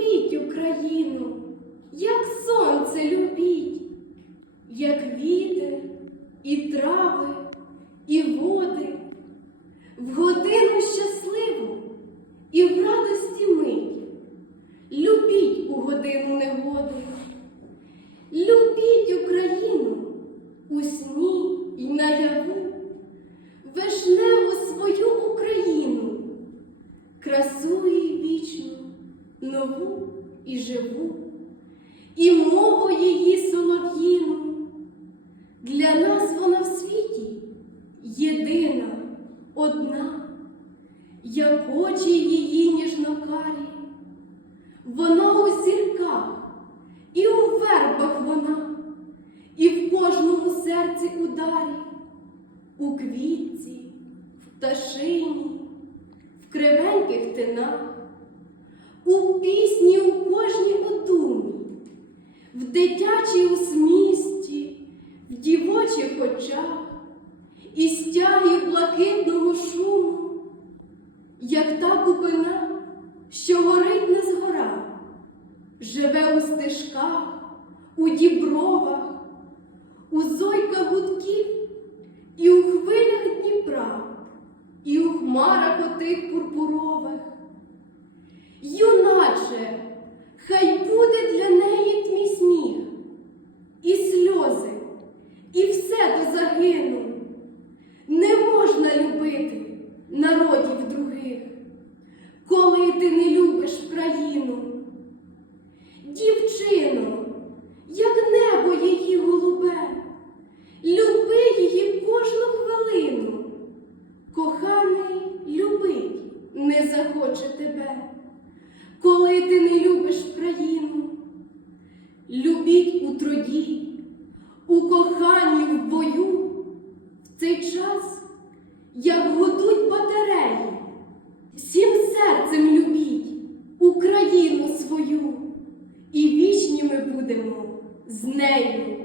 Любіть Україну, як сонце любіть, як вітер, і трави, і води, в годину щасливу і в радості мить. Любіть у годину негоди. Любіть Україну у сні й наяву, вишневу свою Україну, красу її вічну, нову і живу, і мову її солов'їну. Для нас вона в світі єдина, одна, як очі її ніжнокарі. Вона у зірках, і у вербах вона, і в кожному серці ударі, у квітці, в пташині, в кривеньких тинах, у пісні у кожній одумі, в дитячій усмісті, в дівочих очах, і стягі блакитного шуму, як та купина, що горить не згора, живе у стежках, у дібровах, у зойках гудків і у хвилях Дніпра, і у хмарах отих пурпурових. Хай буде для неї твій сміх, і сльози, і все до загину. Не можна любити народів других, коли ти не любиш країну. Дівчино, як небо її голубе, люби її кожну хвилину. Коханий любить не захоче тебе, коли ти не любиш країну. Любіть у труді, у коханні в бою, в цей час, як годуть батареї, всім серцем любіть Україну свою, і вічні ми будемо з нею.